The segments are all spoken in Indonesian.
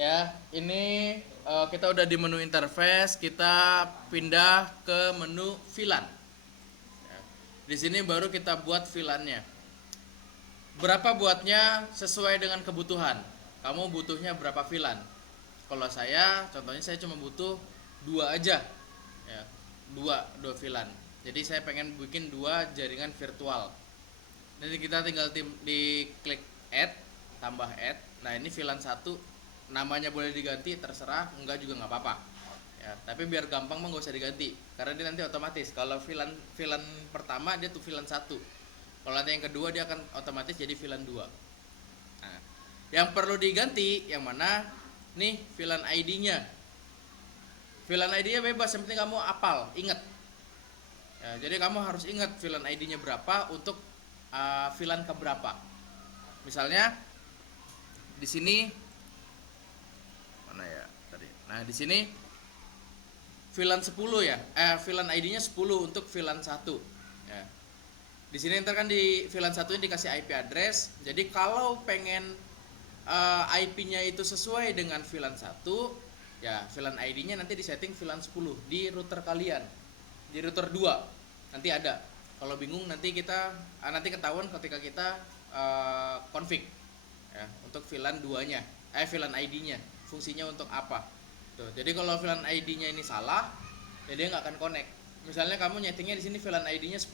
Ya, ini kita udah di menu interface, kita pindah ke menu VLAN. Ya. Di sini baru kita buat VLAN-nya. Berapa buatnya sesuai dengan kebutuhan. Kamu butuhnya berapa VLAN? Kalau saya, contohnya saya cuma butuh dua aja, ya, dua VLAN. Jadi saya pengen bikin dua jaringan virtual. Nanti kita tinggal di klik add, tambah add. Nah ini VLAN satu, namanya boleh diganti terserah, enggak juga nggak apa-apa. Ya, tapi biar gampang mah nggak usah diganti, karena dia nanti otomatis. Kalau VLAN VLAN pertama dia tuh VLAN satu, kalau nanti yang kedua dia akan otomatis jadi VLAN dua. Nah, yang perlu diganti yang mana? Nih VLAN ID-nya. VLAN ID-nya bebas, yang penting kamu apal, ingat. Ya, jadi kamu harus ingat VLAN ID-nya berapa untuk VLAN ke berapa. Misalnya di sini mana ya tadi? Nah, di sini VLAN 10 ya. VLAN ID-nya 10 untuk VLAN 1. Ya. Di sini ntar kan di VLAN 1 ini dikasih IP address. Jadi kalau pengen IP-nya itu sesuai dengan VLAN 1, ya VLAN ID-nya nanti disetting VLAN 10 di router kalian. Di router 2 nanti ada. Kalau bingung nanti nanti ketahuan ketika kita config ya untuk VLAN 2-nya, VLAN ID-nya, fungsinya untuk apa. Tuh, jadi kalau VLAN ID-nya ini salah, ya dia nggak akan connect. Misalnya kamu nyetingnya di sini VLAN ID-nya 10,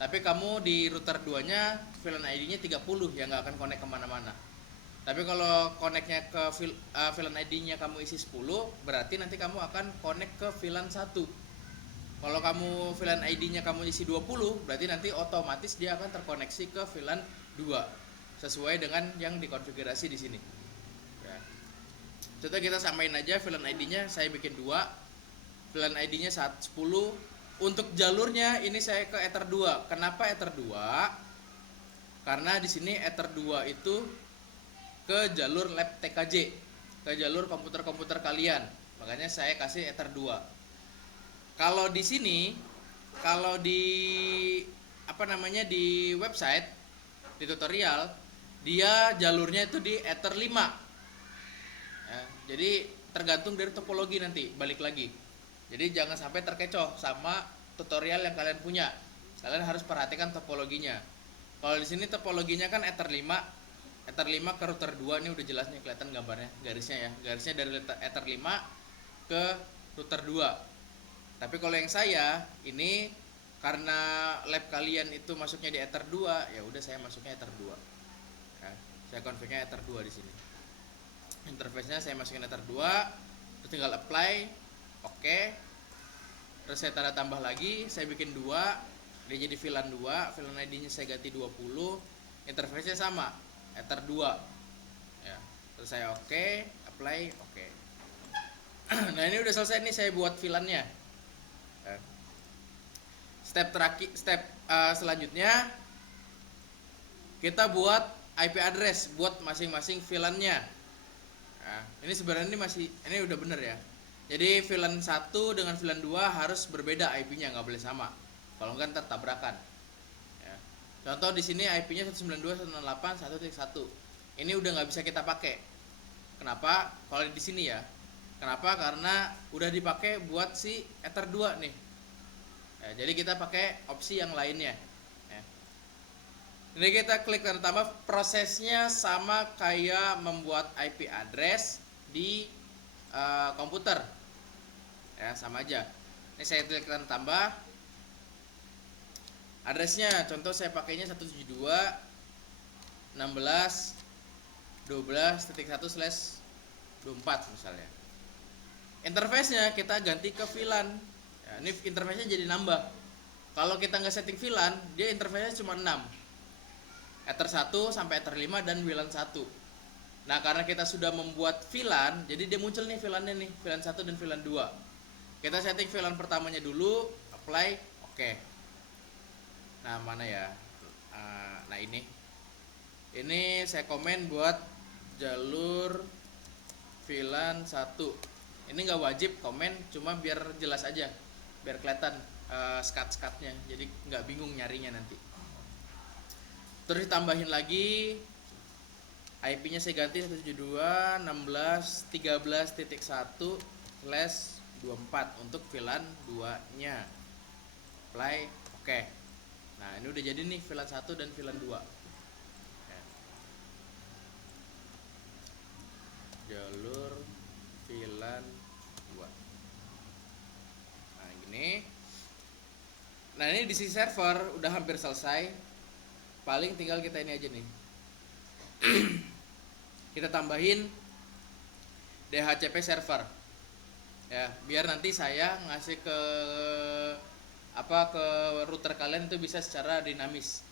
tapi kamu di router 2-nya VLAN ID-nya 30, ya nggak akan connect kemana-mana. Tapi kalau connect-nya ke VLAN ID-nya kamu isi 10, berarti nanti kamu akan connect ke VLAN 1. Kalau kamu VLAN ID-nya kamu isi 20, berarti nanti otomatis dia akan terkoneksi ke VLAN 2 sesuai dengan yang dikonfigurasi di sini. Ya. Contoh kita samain aja VLAN ID-nya, saya bikin 2. VLAN ID-nya 10. Untuk jalurnya ini saya ke Ether 2. Kenapa Ether 2? Karena di sini Ether 2 itu ke jalur lab TKJ, ke jalur komputer-komputer kalian. Makanya saya kasih Ether 2. Kalau di sini, kalau di di website, di tutorial, dia jalurnya itu di Ether 5. Ya, jadi tergantung dari topologi nanti, balik lagi. Jadi jangan sampai terkecoh sama tutorial yang kalian punya. Kalian harus perhatikan topologinya. Kalau di sini topologinya kan Ether 5. Ether 5 ke router 2, ini udah jelas nih kelihatan gambarnya, garisnya ya. Garisnya dari Ether 5 ke router 2. Tapi kalau yang saya ini karena lab kalian itu masuknya di Ether 2, ya udah saya masuknya Ether 2. Ya, saya config-nya Ether 2 di sini. Interface-nya saya masukin Ether 2, terus tinggal apply, oke. Terus saya tanda tambah lagi, saya bikin 2, dia jadi VLAN 2, VLAN ID-nya saya ganti 20, interface-nya sama, Ether 2. Ya, terus saya oke, apply, oke. Nah, ini udah selesai nih saya buat VLAN-nya. Selanjutnya kita buat IP address buat masing-masing VLAN-nya. Nah, ini sebenarnya ini udah bener ya. Jadi VLAN 1 dengan VLAN 2 harus berbeda IP-nya, nggak boleh sama. Kalau nggak ntar tabrakan. Ya. Contoh di sini IP-nya 192.168.1.1. Ini udah nggak bisa kita pakai. Kenapa? Kalau di sini ya. Kenapa? Karena udah dipakai buat si Ether 2 nih. Ya, jadi kita pakai opsi yang lainnya. Ya. Ini kita klik tanda tambah, prosesnya sama kayak membuat IP address di komputer. Ya, sama aja. Ini saya klik tanda tambah. Addressnya, contoh saya pakainya 172.16.12.1/24 misalnya. Interface-nya kita ganti ke VLAN. Ya, ini interface-nya jadi nambah. Kalau kita nggak setting VLAN, dia interface-nya cuma 6. Ether 1 sampai Ether 5 dan VLAN 1. Nah, karena kita sudah membuat VLAN, jadi dia muncul nih VLAN-nya nih, VLAN 1 dan VLAN 2. Kita setting VLAN pertamanya dulu, apply, oke. Nah, mana ya? Nah, ini. Ini saya komen buat jalur VLAN 1. Ini nggak wajib komen, cuma biar jelas aja, biar kelihatan skat-skatnya, jadi nggak bingung nyarinya nanti. Terus ditambahin lagi IP-nya saya ganti 172.16.13.1/24 untuk VLAN 2-nya. Apply, oke. Nah, ini udah jadi nih VLAN 1 dan VLAN 2. Ya. Jalur VLAN 2. Nah, gini. Nah, ini di sisi server udah hampir selesai. Paling tinggal kita ini aja nih. Kita tambahin DHCP server. Ya, biar nanti saya ngasih ke router kalian itu bisa secara dinamis.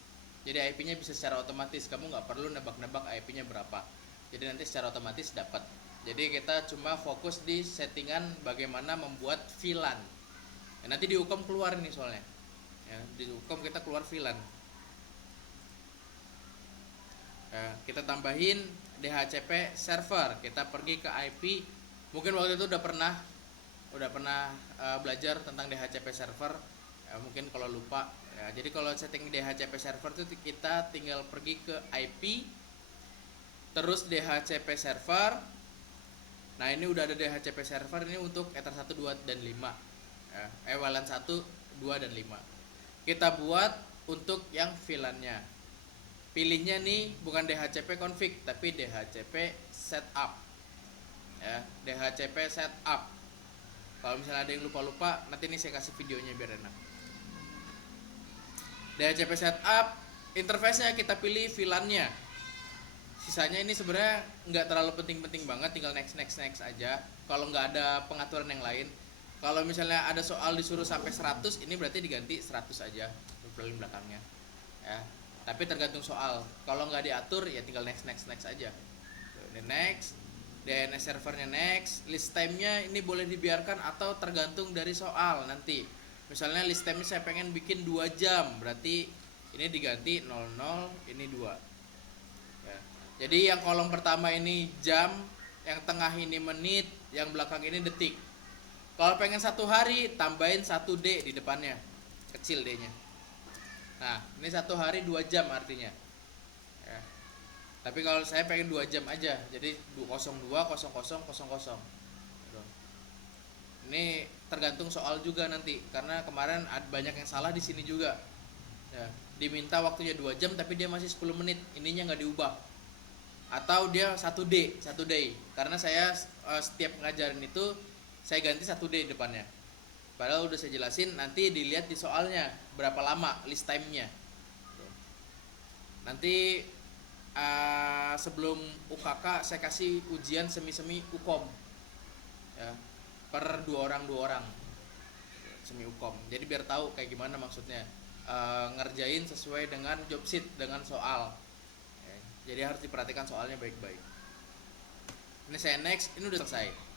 Jadi IP-nya bisa secara otomatis. Kamu nggak perlu nebak-nebak IP-nya berapa. Jadi nanti secara otomatis dapat. Jadi kita cuma fokus di settingan bagaimana membuat VLAN. Ya, nanti di Ucom keluar nih soalnya. Ya, di Ucom kita keluar VLAN. Ya, kita tambahin DHCP server. Kita pergi ke IP. Mungkin waktu itu udah pernah belajar tentang DHCP server. Ya, mungkin kalau lupa. Ya, jadi kalau setting DHCP server itu kita tinggal pergi ke IP, terus DHCP server. Nah, ini udah ada DHCP server ini untuk Ether 1, 2, dan 5. Ya, WLAN 1, 2, dan 5. Kita buat untuk yang VLAN-nya. Pilihnya nih bukan DHCP config tapi DHCP setup. Ya, DHCP setup. Kalau misalnya ada yang lupa-lupa, nanti ini saya kasih videonya biar enak. DHCP setup, interface-nya kita pilih VLAN-nya. Sisanya ini sebenarnya nggak terlalu penting-penting banget, tinggal next aja. Kalau nggak ada pengaturan yang lain. Kalau misalnya ada soal disuruh sampai 100, ini berarti diganti 100 aja paling belakangnya. Ya. Tapi tergantung soal. Kalau nggak diatur ya tinggal next aja. Ini next. DNS servernya next. List time-nya ini boleh dibiarkan atau tergantung dari soal nanti. Misalnya list time-nya saya pengen bikin 2 jam, berarti ini diganti 00, ini 2. Ya. Jadi yang kolom pertama ini jam, yang tengah ini menit, yang belakang ini detik. Kalau pengen 1 hari, tambahin 1D di depannya, kecil D-nya. Nah, ini 1 hari 2 jam artinya. Ya. Tapi kalau saya pengen 2 jam aja, jadi 02.00.00. Ini tergantung soal juga nanti, karena kemarin ada banyak yang salah di sini juga. Ya, diminta waktunya 2 jam tapi dia masih 10 menit, ininya nggak diubah. Atau dia 1D, 1 day. Karena saya setiap ngajarin itu saya ganti 1D depannya. Padahal udah saya jelasin, nanti dilihat di soalnya berapa lama list time-nya. Nanti sebelum UKK saya kasih ujian semi Ukom. Ya, per 2 orang semi Ukom. Jadi biar tahu kayak gimana maksudnya. Ngerjain sesuai dengan job sheet dengan soal. Ya, jadi harus diperhatikan soalnya baik-baik. Ini saya next, ini udah selesai.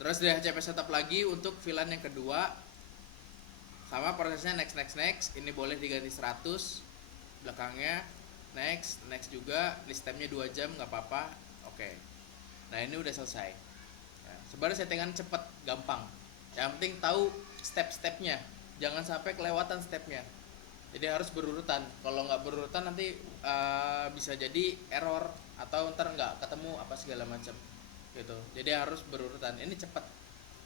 Terus DHCP setup lagi untuk VLAN yang kedua. Sama prosesnya next. Ini boleh diganti 100 belakangnya. Next juga. List time-nya 2 jam nggak apa-apa. Oke. Nah, ini udah selesai. Nah, sebenarnya settingan cepet, gampang. Yang penting tahu step-stepnya. Jangan sampai kelewatan stepnya. Jadi harus berurutan. Kalau nggak berurutan nanti bisa jadi error atau ntar nggak ketemu apa segala macam. Gitu. Jadi harus berurutan. Ini cepat.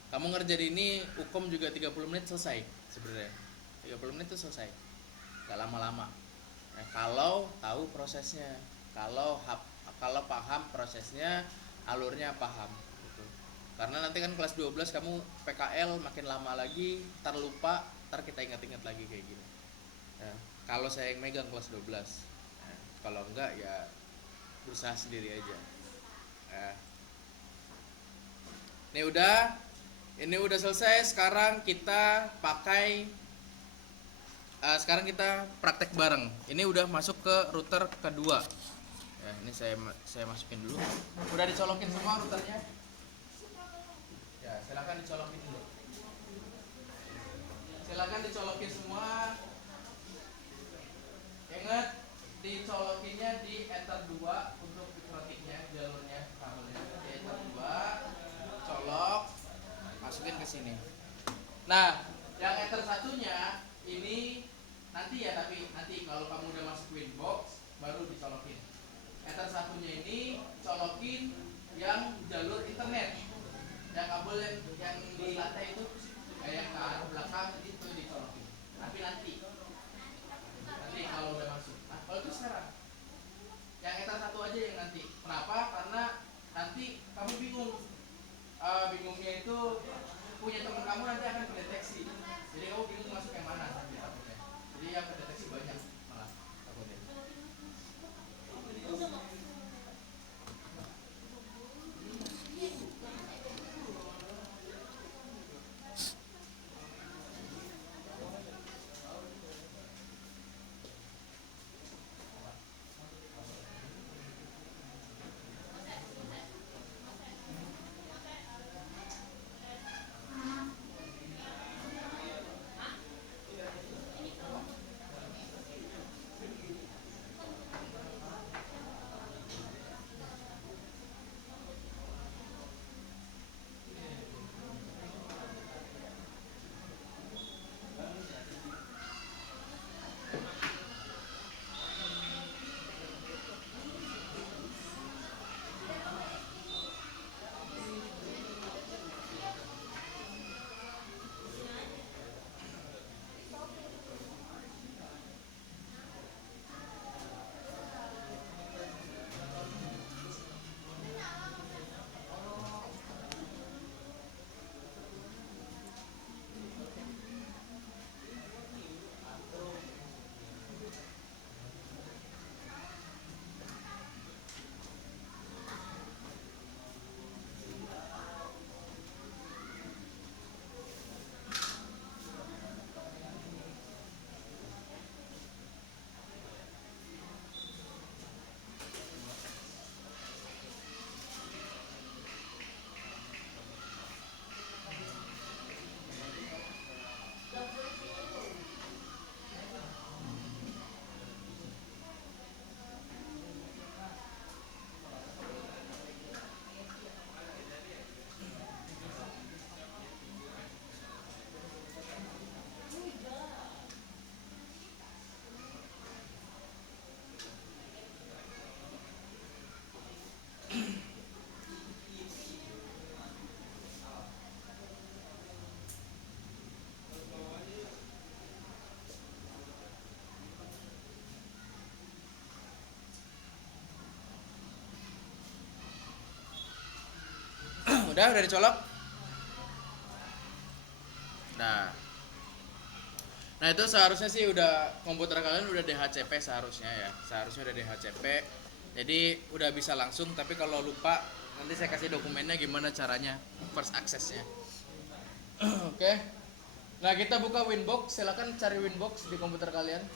Kamu ngerjain ini Ukom juga 30 menit selesai sebenarnya. 30 menit itu selesai. Gak lama-lama. Nah, kalau tahu prosesnya, kalau paham prosesnya, alurnya paham gitu. Karena nanti kan kelas 12 kamu PKL makin lama lagi, terlupa, ntar kita ingat-ingat lagi kayak gini. Nah, kalau saya yang megang kelas 12. Nah, kalau enggak ya berusaha sendiri aja. Nah, ini udah selesai. Sekarang kita praktek bareng. Ini udah masuk ke router kedua. Ya, ini saya masukin dulu. Udah dicolokin semua routernya? Ya, silakan dicolokin dulu. Silakan dicolokin semua. Ingat dicolokinnya di Ether 2 untuk dikrotiknya jalurnya kabelnya di Ether 2. Colok, masukin ke sini. Nah, yang Ether satunya ini nanti kalau kamu udah masuk Winbox baru dicolokin. Meter satunya ini colokin yang jalur internet, yang kabel yang di lantai itu, kayak ke arah belakang itu dicolokin. Tapi nanti kalau udah masuk. Nah kalau itu sekarang yang meter satu aja yang nanti. Kenapa? Karena nanti kamu bingung. Bingungnya itu punya teman kamu nanti akan terdeteksi. Jadi kamu bingung masuk yang mana nanti takutnya. Jadi yang terdeteksi banyak malah takutnya. Udah dicolok. Nah, nah itu seharusnya sih udah komputer kalian udah DHCP seharusnya ya. Seharusnya udah DHCP. Jadi udah bisa langsung. Tapi kalau lupa nanti saya kasih dokumennya gimana caranya first accessnya. Oke. Nah kita buka Winbox. Silakan cari Winbox di komputer kalian.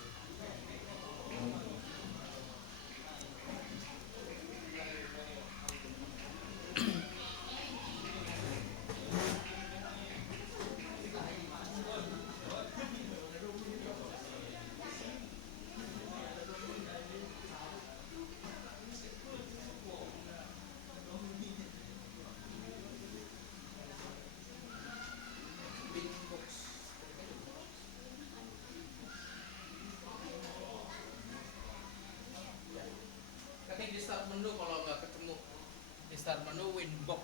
Ketik di start menu kalau nggak ketemu. Di start menu Winbox.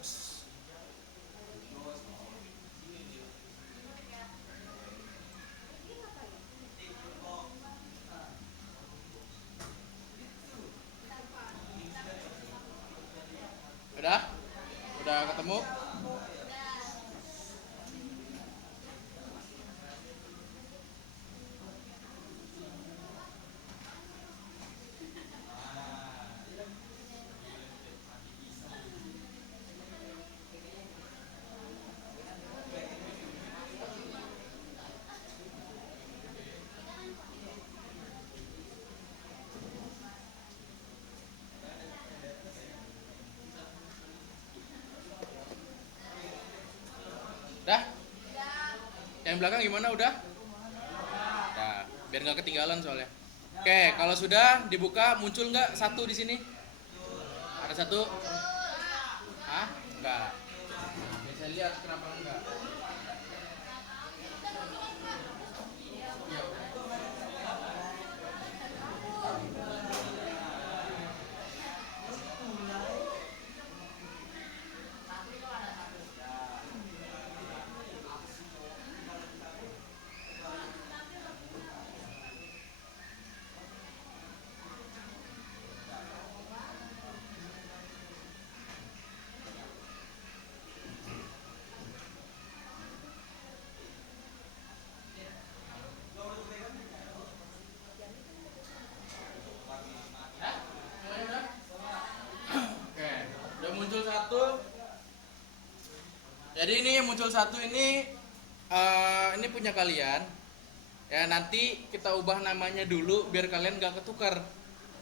Udah? Udah ketemu? Udah? Yang belakang gimana udah? Nah, biar nggak ketinggalan soalnya. Oke, kalau sudah dibuka muncul nggak satu di sini? Ada satu? Hah? Enggak. Bisa lihat kenapa enggak? Jadi ini yang muncul satu ini punya kalian. Ya nanti kita ubah namanya dulu biar kalian gak ketukar.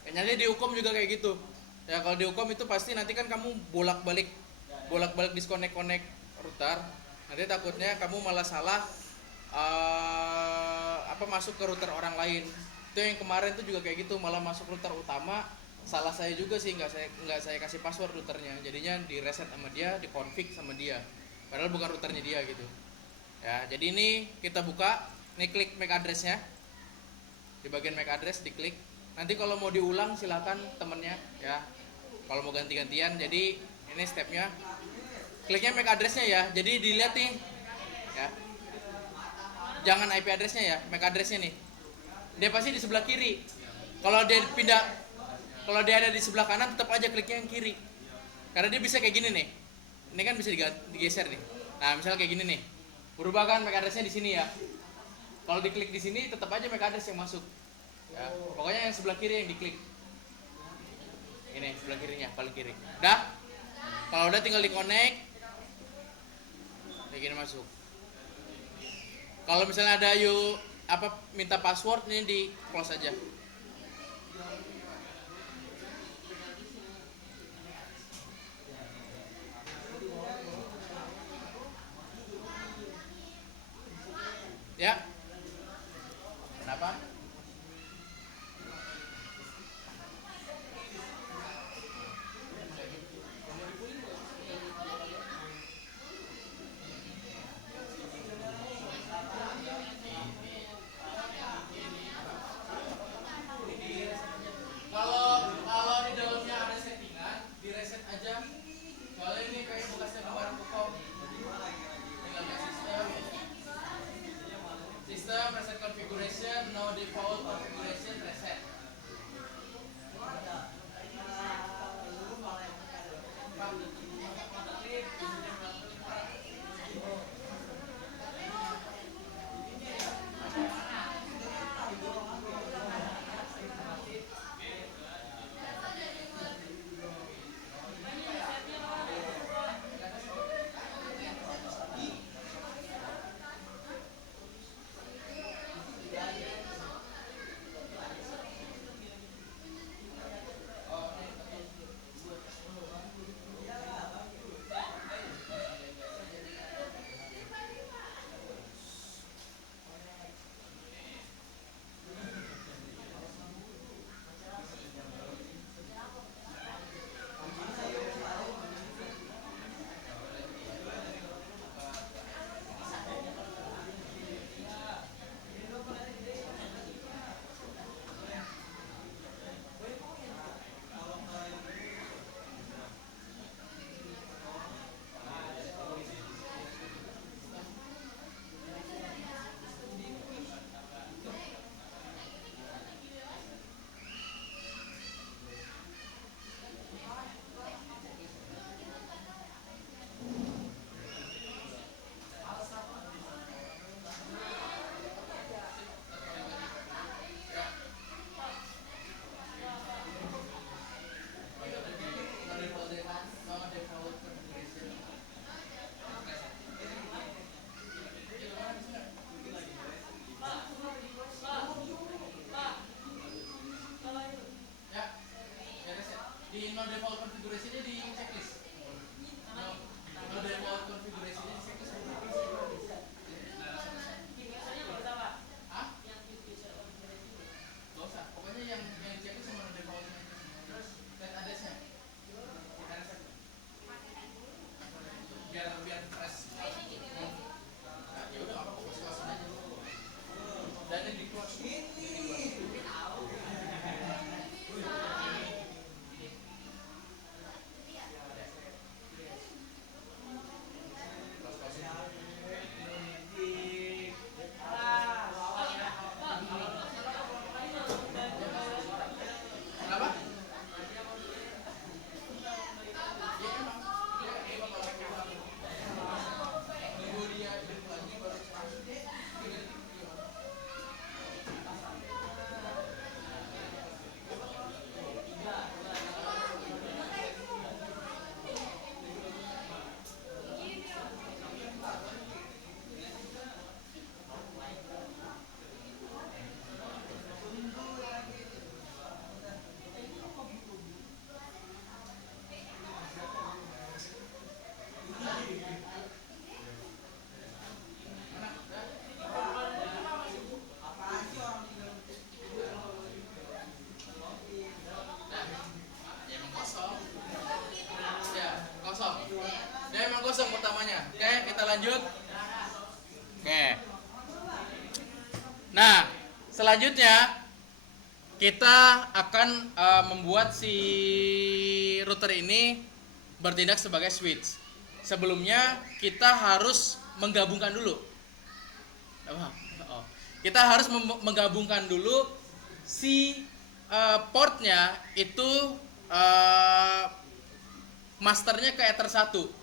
Ya, nanti di hukum juga kayak gitu. Ya kalau di hukum itu pasti nanti kan kamu bolak-balik disconnect router. Nanti takutnya kamu malah salah masuk ke router orang lain. Itu yang kemarin tuh juga kayak gitu, malah masuk router utama. Salah saya juga sih, nggak saya kasih password routernya, jadinya di reset sama dia, di config sama dia, padahal bukan routernya dia gitu ya. Jadi ini kita buka, nih klik MAC addressnya, di bagian MAC address diklik. Nanti kalau mau diulang silakan temennya ya, kalau mau ganti-gantian. Jadi ini stepnya, kliknya MAC addressnya ya, jadi dilihat nih ya, jangan IP addressnya ya, MAC addressnya nih, dia pasti di sebelah kiri. Kalau dia ada di sebelah kanan, tetap aja kliknya yang kiri, karena dia bisa kayak gini nih. Ini kan bisa digeser nih. Nah misalnya kayak gini nih, berubah kan MAC addressnya di sini ya. Kalau diklik di sini, tetap aja MAC address yang masuk ya. Pokoknya yang sebelah kiri yang diklik, ini sebelah kirinya paling kiri. Udah, kalau udah tinggal di connect kayak gini masuk. Kalau misalnya ada minta password, ini di close aja. Ya. Kenapa? Kalau di dalamnya ada settingan, di reset aja. Soalnya ini kayak bekasnya barang toko. Tinggal ke sistem reset configuration, no default configuration, reset. ruang kosong utamanya. Oke, kita lanjut. Oke. Nah, selanjutnya kita akan membuat si router ini bertindak sebagai switch. Sebelumnya kita harus menggabungkan dulu. Kita harus menggabungkan dulu si portnya itu masternya ke Ether 1.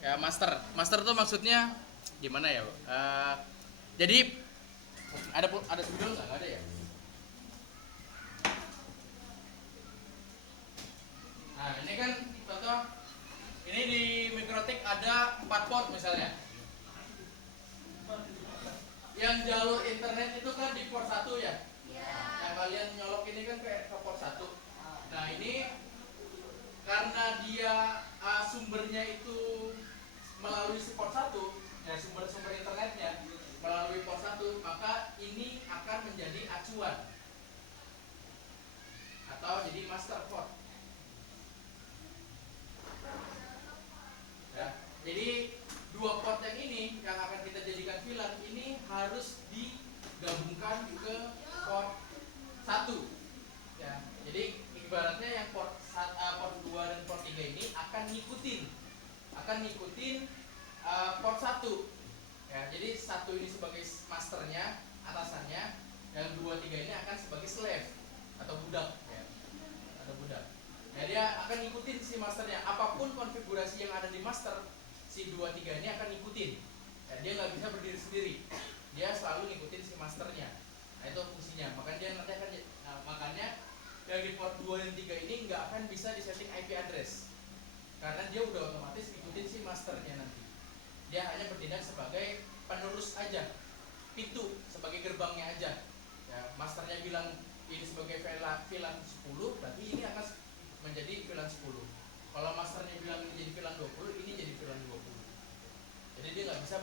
Ya, master itu maksudnya gimana ya? Jadi ada spidol nggak ada ya? Nah, ini kan contoh, ini di Mikrotik ada 4 port misalnya. Yang jalur internet itu kan di port 1 ya? Yang kalian nyolok ini kan ke port 1. Nah, ini karena dia sumbernya itu melalui si port 1, ya sumber internetnya melalui port 1, maka ini akan menjadi acuan atau jadi master port. Ya, jadi dua port yang ini yang akan kita jadikan VLAN ini harus digabungkan ke port 1. Ya, jadi ibaratnya yang port 2 dan port 3 ini akan ngikutin port 1. Ya, jadi 1 ini sebagai masternya, atasannya, yang 2 3 ini akan sebagai slave atau budak ya. Atau budak. Nah, dia akan ngikutin si masternya. Apapun konfigurasi yang ada di master, si 2 3 ini akan ngikutin. Ya, dia nggak bisa berdiri sendiri. Dia selalu ngikutin si masternya. Nah, itu fungsinya. Makanya yang di port 2 dan 3 ini nggak akan bisa disetting IP address. Karena dia udah otomatis ngikutin si masternya nanti. Dia hanya bertindak sebagai penerus aja, pintu sebagai gerbangnya aja. Ya, masternya bilang ini sebagai VLAN 10, berarti ini akan menjadi VLAN 10. Kalau masternya bilang ini jadi VLAN 20, ini jadi VLAN 20. Jadi dia nggak bisa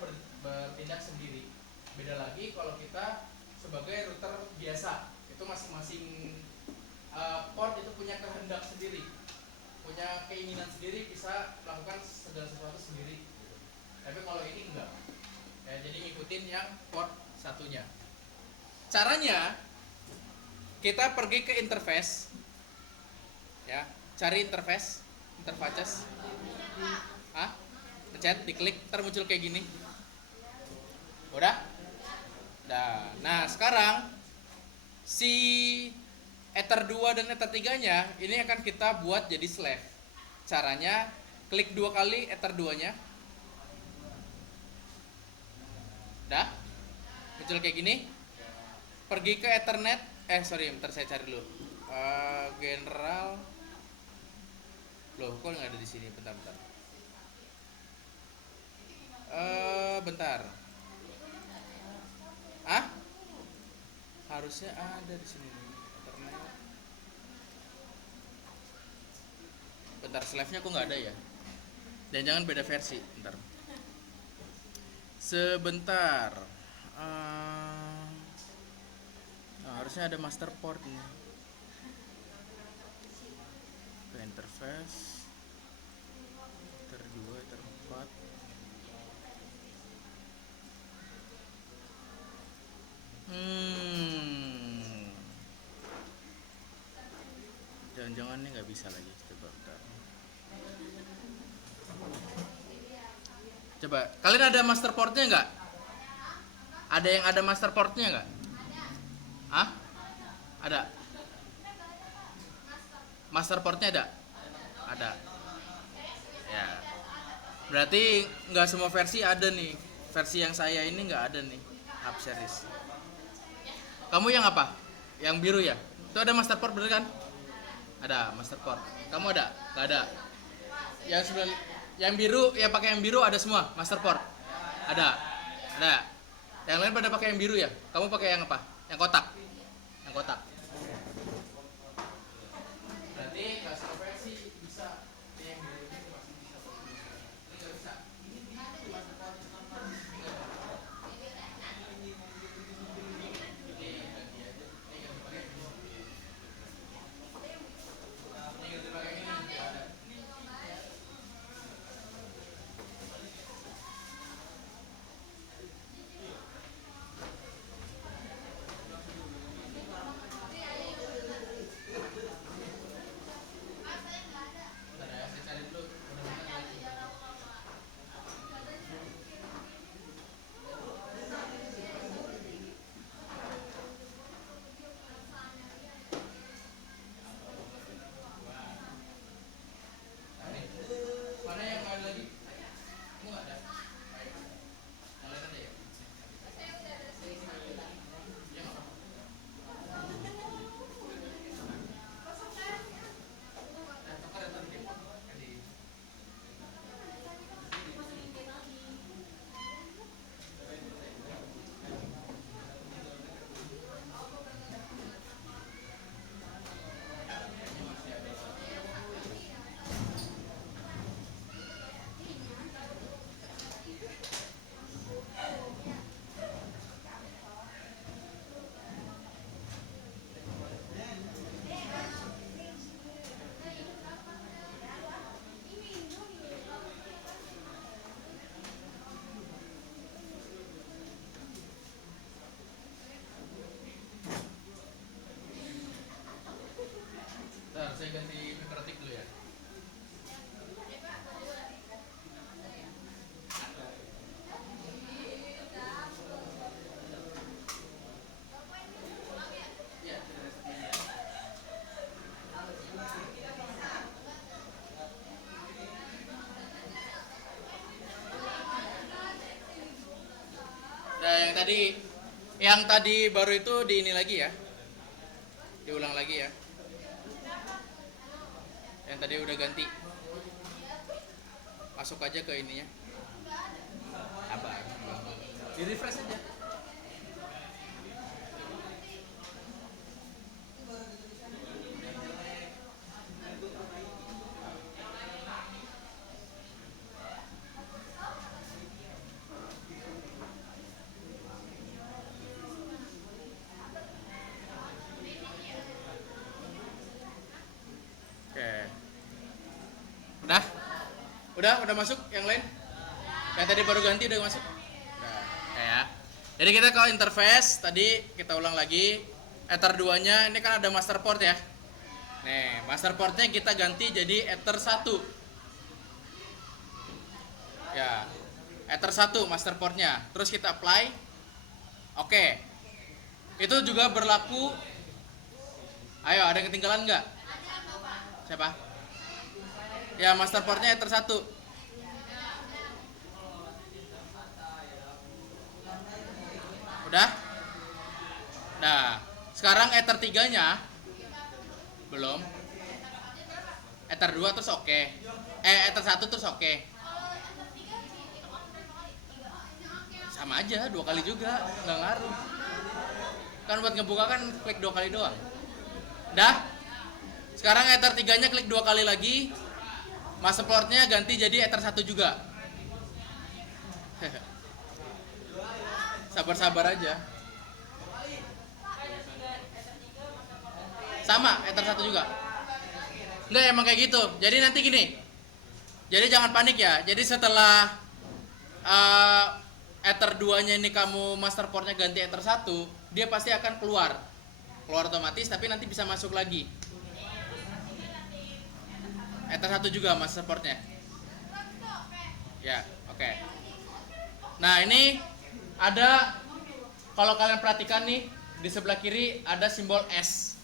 bertindak sendiri. Beda lagi kalau kita sebagai router biasa, itu masing-masing port itu punya kehendak sendiri, punya keinginan sendiri, bisa melakukan segala sesuatu sendiri. Tapi kalau ini enggak, ya, jadi ngikutin yang port satunya. Caranya kita pergi ke interface, ya, cari interface, pencet, diklik, ntar muncul kayak gini. Udah? Nah, sekarang si Ether 2 dan Ether 3-nya ini akan kita buat jadi slave. Caranya klik 2 kali Ether 2-nya. Dah? Muncul kayak gini. Pergi ke Ethernet. Bentar saya cari dulu. General. Loh, kok nggak ada di sini? Bentar. Bentar. Harusnya ada di sini. Ethernet. Bentar, slave-nya kok nggak ada ya? Dan jangan beda versi. Bentar. Sebentar. Harusnya ada master port nih. Ke interface. Ether 2, Ether 4. Jangan-jangan nih nggak bisa lagi. Coba bentar. Coba, kalian ada master portnya nggak? Ada yang ada master portnya nggak? Ada. Master portnya ada? Ada. Ya. Berarti nggak semua versi ada nih. Versi yang saya ini nggak ada nih. Hub series. Kamu yang apa? Yang biru ya? Itu ada master port bener kan? Ada master port. Kamu ada? Nggak ada. Yang biru, ya pakai yang biru ada semua master port. Ada. Yang lain pada pakai yang biru ya? Kamu pakai yang apa? Yang kotak. Yang kotak. Berarti nggak semua versi bisa. Yang biru ini masih bisa. Ini nggak bisa. Ini di master port. saya ganti mikrotik dulu ya. Nah, yang tadi baru itu di ini lagi ya. Diulang lagi ya. Yang tadi udah ganti. Masuk aja ke ininya. Apa? Di refresh aja. Oke. Udah? Udah masuk yang lain? Yang tadi baru ganti udah masuk? Udah. Oke ya. Jadi kita ke interface, tadi kita ulang lagi. Ether 2-nya ini kan ada master port ya. Nih, master portnya kita ganti jadi Ether 1. Ya. Ether 1 master portnya. Terus kita apply. Oke. Itu juga berlaku. Ayo, ada yang ketinggalan nggak? Siapa? Ya, master portnya Ether 1. Udah? Nah, sekarang Ether 3-nya belum. Ether 2 terus oke. Ether 1 terus oke. Sama aja, 2 kali juga, nggak ngaruh. Kan buat ngebuka kan klik 2 kali doang. Dah? Sekarang Ether 3-nya klik 2 kali lagi. Master portnya ganti jadi Ether 1 juga. Sabar-sabar aja. Sama, Ether 1 juga. Enggak, emang kayak gitu. Jadi nanti gini. Jadi jangan panik ya. Jadi setelah Ether 2-nya ini kamu master portnya ganti Ether 1, dia pasti akan keluar. Keluar otomatis, tapi nanti bisa masuk lagi. Ether 1 juga master portnya. Ya, oke. Nah, ini ada, kalau kalian perhatikan nih, di sebelah kiri ada simbol S.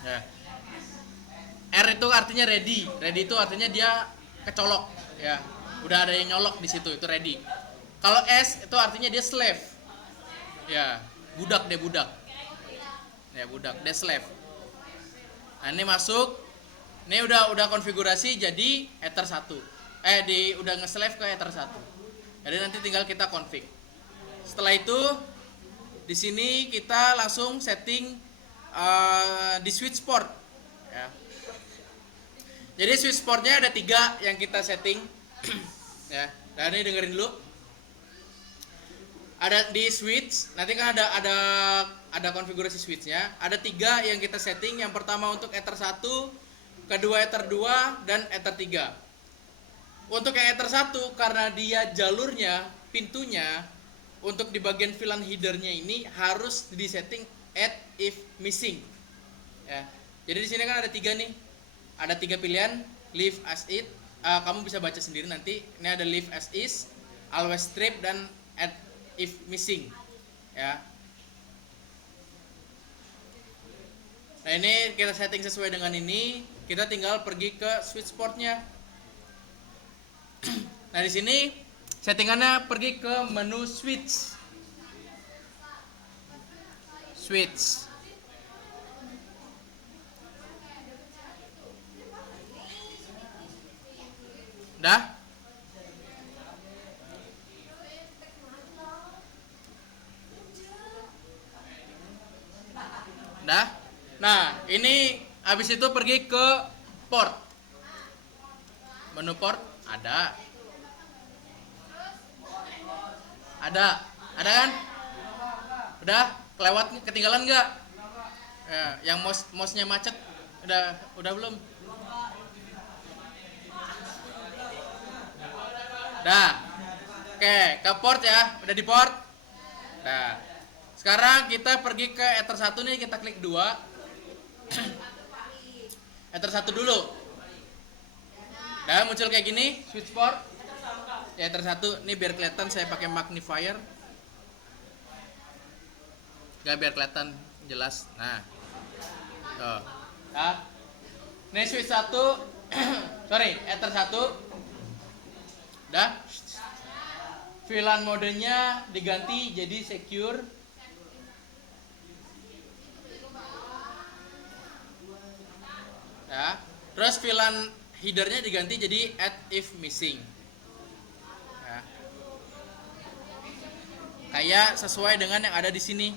Ya. R itu artinya ready. Ready itu artinya dia kecolok, ya. Udah ada yang nyolok di situ, itu ready. Kalau S itu artinya dia slave. Ya, budak, dia budak. Ya, budak, dia slave. Nah, ini masuk. Ini udah konfigurasi jadi Ether 1. Udah nge-slave ke Ether 1. Jadi nanti tinggal kita config. Setelah itu di sini kita langsung setting di switch port ya. Jadi switch portnya ada 3 yang kita setting ya. Dan ini dengerin dulu. Ada di switch, nanti kan ada konfigurasi switchnya. Ada 3 yang kita setting. Yang pertama untuk Ether 1, kedua Ether 2, dan Ether 3. Untuk yang Ether 1 karena dia jalurnya, pintunya untuk di bagian VLAN headernya ini harus disetting add if missing. Ya. Jadi di sini kan ada 3 nih. Ada 3 pilihan, leave as it. Kamu bisa baca sendiri nanti. Ini ada leave as is, always strip, dan add if missing. Ya. Nah, ini kita setting sesuai dengan ini. Kita tinggal pergi ke switch portnya. Nah, di sini settingannya pergi ke menu switch. Switch. Dah? Dah? Nah, ini habis itu pergi ke port. Menu port ada. Ada kan? Udah? Kelewat, ketinggalan nggak? Ya, yang mouse-nya macet. Udah belum? Dah. Oke, ke port ya. Udah di port? Nah. Sekarang kita pergi ke Ether 1 nih, kita klik 2. Enter 1 dulu. Nah, muncul kayak gini, switchboard. Ya, Enter 1. Ini biar kelihatan saya pakai magnifier. Gak biar kelihatan jelas. Nah. Tuh. Nah. Ini switch 1. Sorry, Enter 1. Dah. VLAN modenya diganti jadi secure. Ya. Terus VLAN headernya diganti jadi add if missing. Ya. Kayak sesuai dengan yang ada di sini.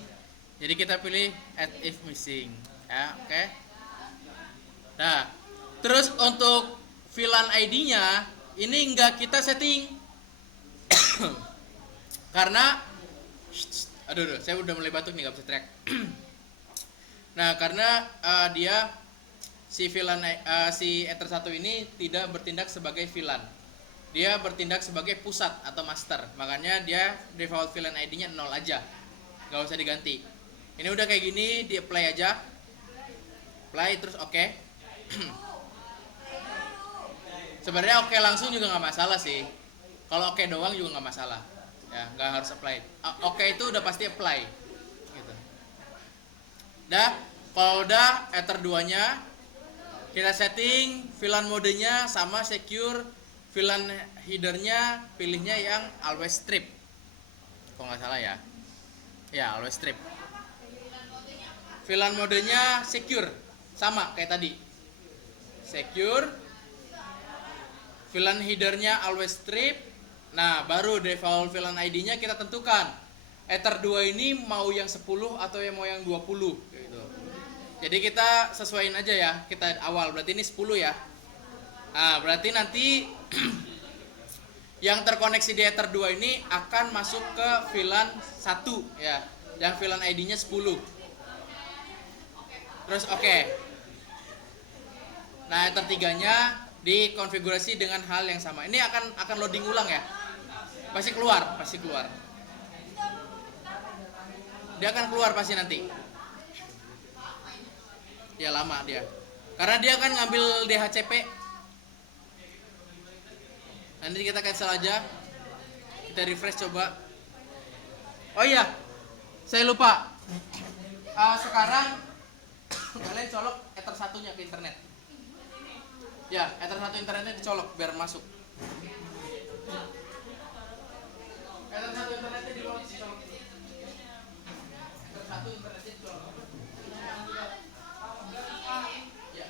Jadi kita pilih add if missing. Ya, oke. Okay. Nah, terus untuk VLAN ID-nya ini enggak kita setting. Karena aduh, saya udah mulai batuk nih, nggak bisa track. Nah, karena dia si VLAN si Ether 1 ini tidak bertindak sebagai VLAN. Dia bertindak sebagai pusat atau master. Makanya dia default VLAN ID-nya 0 aja. Nggak usah diganti. Ini udah kayak gini, di apply aja. Apply terus oke. Okay. Sebenarnya oke langsung juga nggak masalah sih. Kalau oke doang juga nggak masalah. Ya, nggak harus apply. Oke itu udah pasti apply. Gitu. Dah, kalau udah Ether 2-nya kita setting VLAN modenya sama secure, VLAN headernya pilihnya yang always strip. Kalau nggak salah ya. Ya, always strip. VLAN modenya secure, sama kayak tadi. Secure. VLAN headernya always strip. Nah, baru default VLAN ID-nya kita tentukan. Ether 2 ini mau yang 10 atau yang mau yang 20 gitu. Jadi kita sesuaiin aja ya. Kita awal berarti ini 10 ya. Nah, berarti nanti yang terkoneksi di Ether 2 ini akan masuk ke VLAN 1 ya. Yang VLAN ID-nya 10. Terus oke. Nah, Ether 3-nya dikonfigurasi dengan hal yang sama. Ini akan loading ulang ya. Pasti keluar. Dia akan keluar pasti nanti. Ya lama dia. Karena dia kan ngambil DHCP. Nanti kita cancel aja. Kita refresh coba. Oh iya. Saya lupa. Sekarang kalian colok Ether 1-nya ke internet. Ya, Ether 1 internetnya dicolok biar masuk. Ether 1 internetnya dicolok. Ether 1 internetnya dicolok. Ya.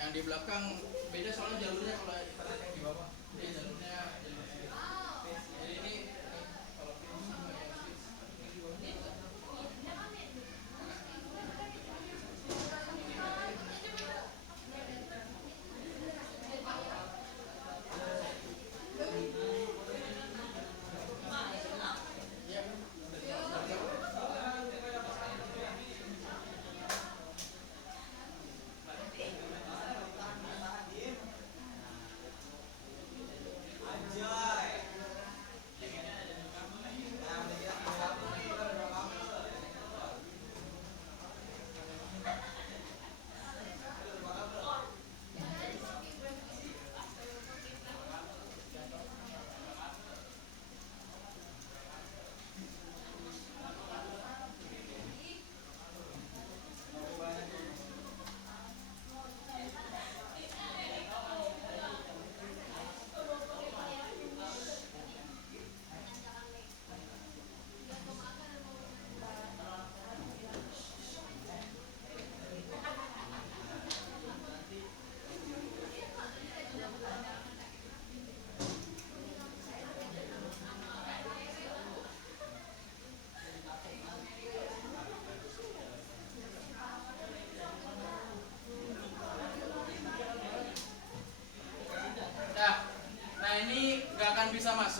Yang di belakang beda soalnya jalurnya kalau internet yang di bawah. Dia jalurnya jalur switch. Jadi ini kalau film sama yang switch.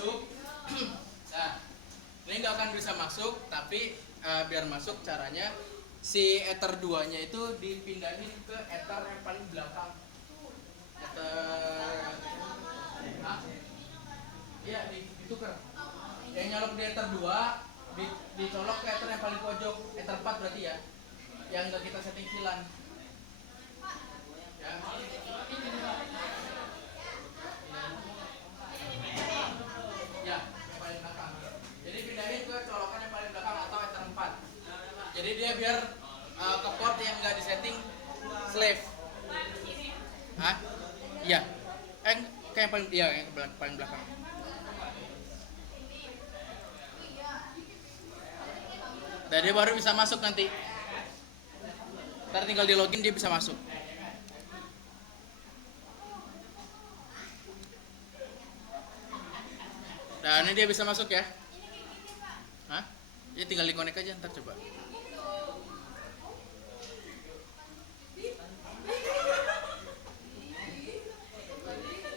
masuk. Nah, ini nggak akan bisa masuk, tapi biar masuk caranya si ether 2 nya itu dipindahin ke ether yang paling belakang. Ether, iya, ditukar. Yang nyolok di ether 2 dicolok ke ether yang paling pojok, ether 4 berarti ya. Yang nggak kita setting VLAN. Ya. Ya, yang paling belakang. Jadi pindahin ke colokan yang paling belakang atau ether 4. Jadi dia biar ke port yang nggak disetting slave. Hah? Iya. Kayak yang paling, iya, yang paling belakang. Dan dia baru bisa masuk nanti. Ntar tinggal di login dia bisa masuk. Dan ini dia bisa masuk ya. Hah? Ya tinggal di connect aja, ntar coba.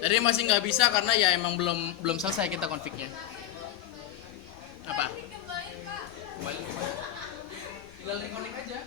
Tadi masih nggak bisa karena ya emang belum selesai kita config-nya. Apa? Tinggal reconnect aja.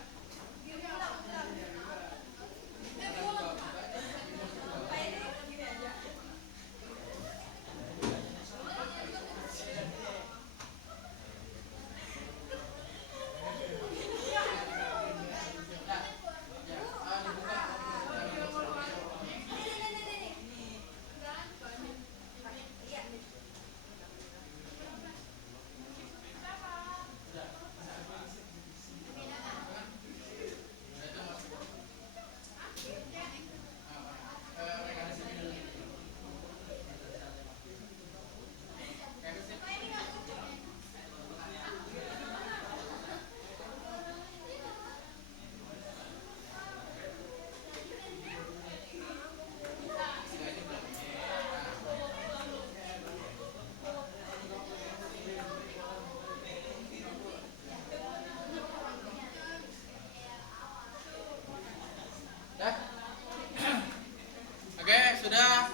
Oke, sudah.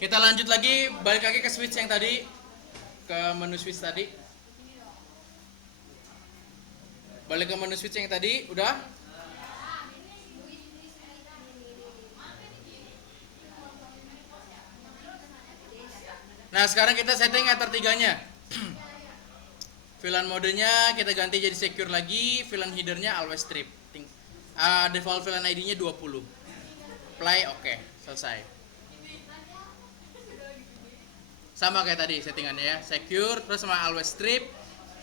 Kita lanjut lagi, balik lagi ke switch yang tadi, ke menu switch tadi. Balik ke menu switch yang tadi, udah? Nah, sekarang kita setting ether 3-nya. VLAN modenya kita ganti jadi secure lagi, VLAN headernya always strip. Default VLAN ID-nya 20. Play, oke, selesai. Sama kayak tadi settingannya ya, secure terus sama always strip.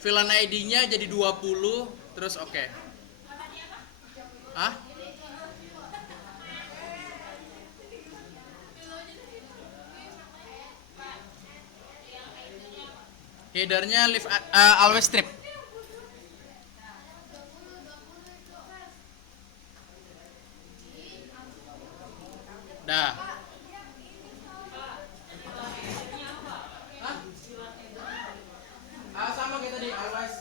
VLAN ID-nya jadi 20 terus oke. Hah? Headernya leave always strip. Dah. Sama kayak tadi always.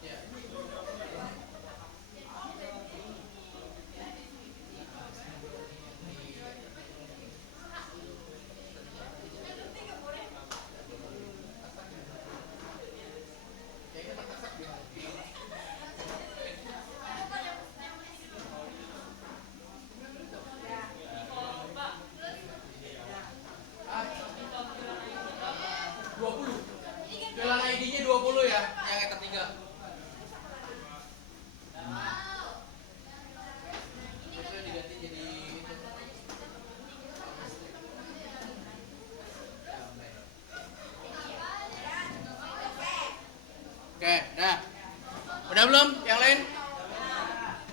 Ya. VLAN ID-nya 20 ya, yang ether 3. Itu diganti jadi itu. Oke, dah. Udah belum yang lain?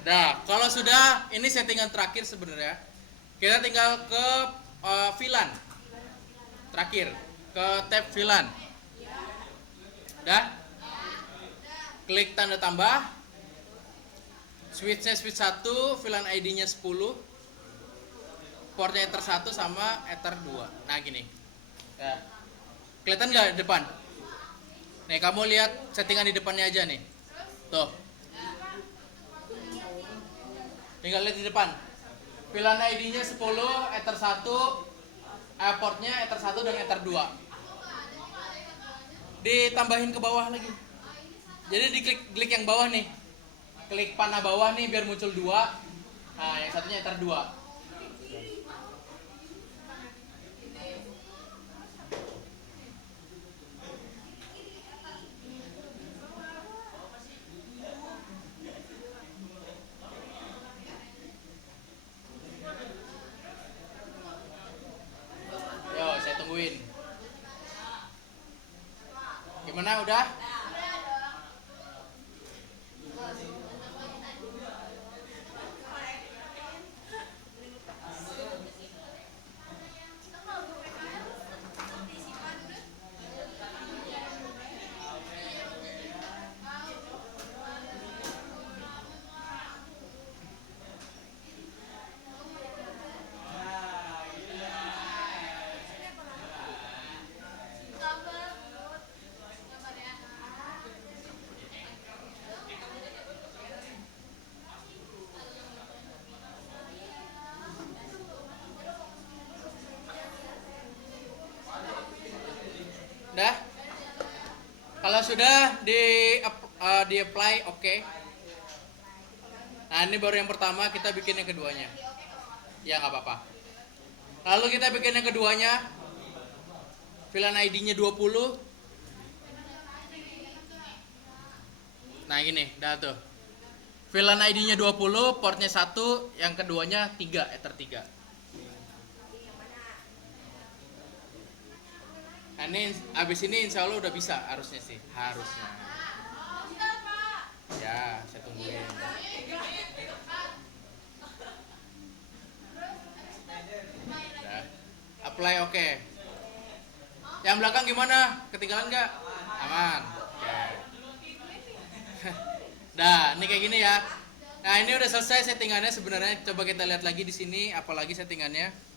Dah, kalau sudah, ini settingan terakhir sebenarnya. Kita tinggal ke VLAN. Terakhir, ke tab VLAN. Dah? Klik tanda tambah. Switch-nya switch 1, VLAN ID-nya 10. Portnya ether 1 sama ether 2. Nah, gini. Ya. Kelihatan nggak di depan? Nih, kamu lihat settingan di depannya aja nih. Tuh. Tinggal lihat di depan. VLAN ID-nya 10, ether 1, Portnya Ether 1 dan Ether 2. Ditambahin ke bawah lagi. Jadi diklik yang bawah nih. Klik panah bawah nih biar muncul 2. Nah, yang satunya Ether 2. Yo, saya tungguin. Gimana udah? Udah? Kalau sudah di apply, oke. Nah, ini baru yang pertama, kita bikin yang keduanya. Ya nggak apa-apa. Lalu kita bikin yang keduanya. VLAN ID-nya 20. Nah, gini, dah tuh. VLAN ID-nya 20, portnya 1, yang keduanya 3, Ether 3. Nah, ini abis ini insya Allah udah bisa, harusnya sih, harusnya. Ya, saya tungguin. Udah. Apply oke. Yang belakang gimana? Ketinggalan nggak? Aman. Oke. Nah, ini kayak gini ya. Nah, ini udah selesai settingannya sebenarnya. Coba kita lihat lagi di sini, apalagi settingannya.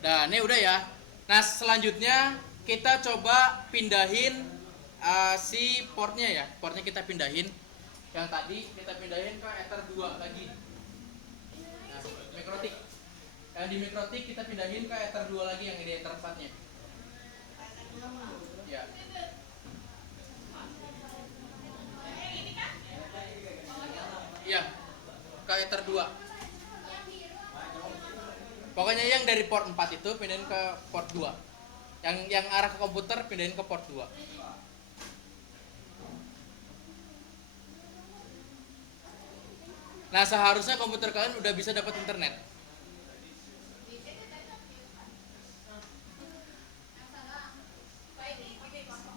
Nah, ini udah ya. Nah, selanjutnya kita coba pindahin si portnya ya. Portnya kita pindahin. Yang tadi kita pindahin ke Ether 2 lagi. Nah, mikrotik. Yang di mikrotik kita pindahin ke Ether 2 lagi yang di Ether 4-nya. Ya. Iya. Ke Ether 2. Pokoknya yang dari port 4 itu pindahin ke port 2. Yang arah ke komputer pindahin ke port 2. Nah, seharusnya komputer kalian udah bisa dapat internet.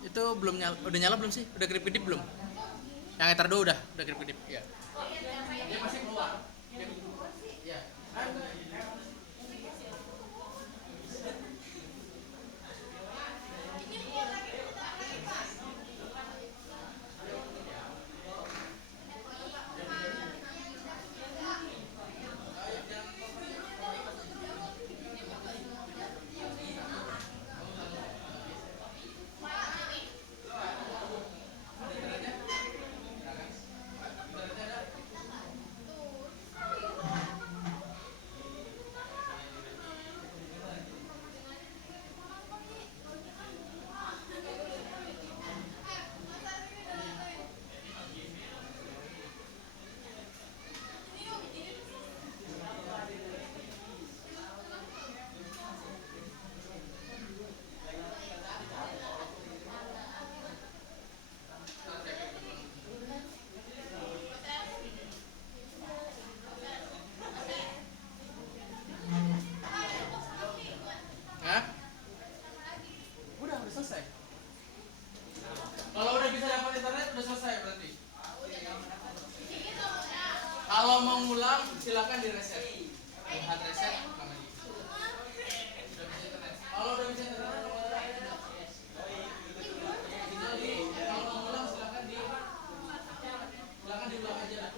Itu belum nyala, udah nyala belum sih? Udah kedip-kedip belum? Yang Ether 2 udah kedip-kedip. Iya. Dia masih keluar. Iya. Hah? Udah selesai. Kalau udah bisa dapat internet udah selesai berarti. Kalau mau ngulang silakan di reset. Hard reset lagi. Udah bisa internet. Kalau udah bisa internet kalau mau ngulang silakan diulang aja.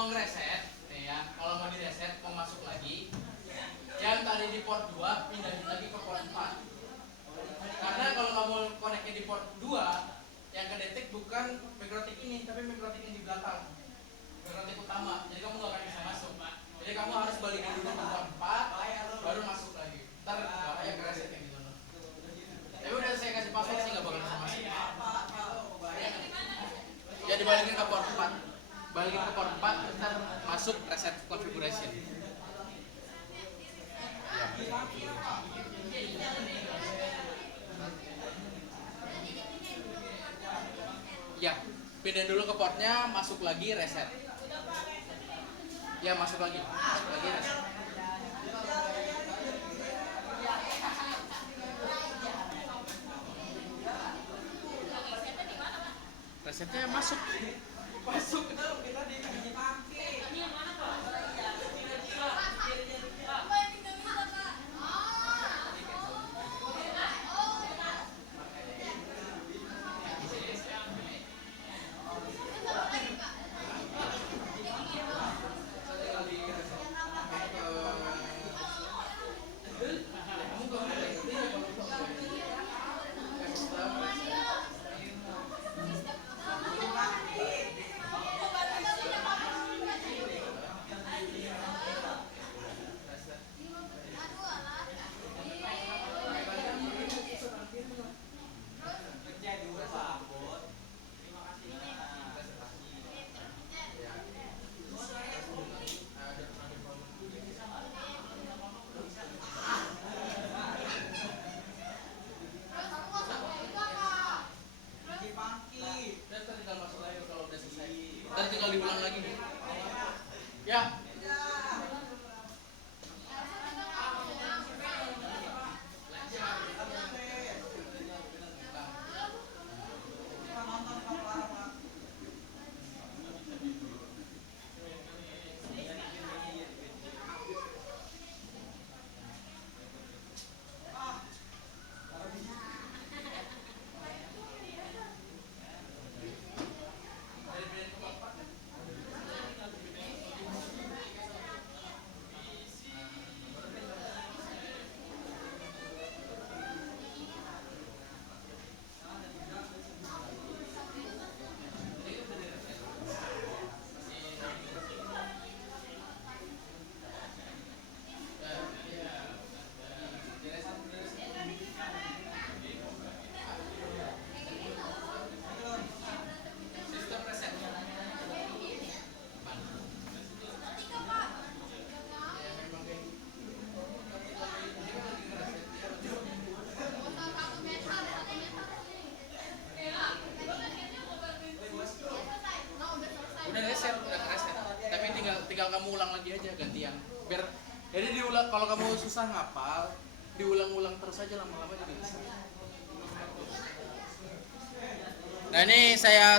mau ngereset nih ya, kalau mau direset mau masuk lagi, yang tadi di port 2 pindahin lagi ke port 4. Karena kalau kamu koneknya di port 2, yang kedetek bukan mikrotik ini, tapi mikrotik yang di belakang, mikrotik utama. Jadi kamu nggak akan bisa masuk. Jadi kamu harus balikin dulu ke port 4, baru masuk lagi. Ntar bahaya kereset kayak gitu. Tapi udah saya kasih password sih nggak bakal bisa masuk. Ya dibalikin ke port 4, balikin ke port 4, ntar masuk reset configuration. Ya, pindahin dulu ke portnya, masuk lagi reset. Ya, masuk lagi reset. Resetnya masuk. Masuk. Kita di tinggal diulang lagi. Ya. Udah reset. Tapi tinggal kamu ulang lagi aja gantian. Biar jadi diulang, kalau kamu susah ngapal, diulang-ulang terus aja, lama-lama jadi bisa. Nah, ini saya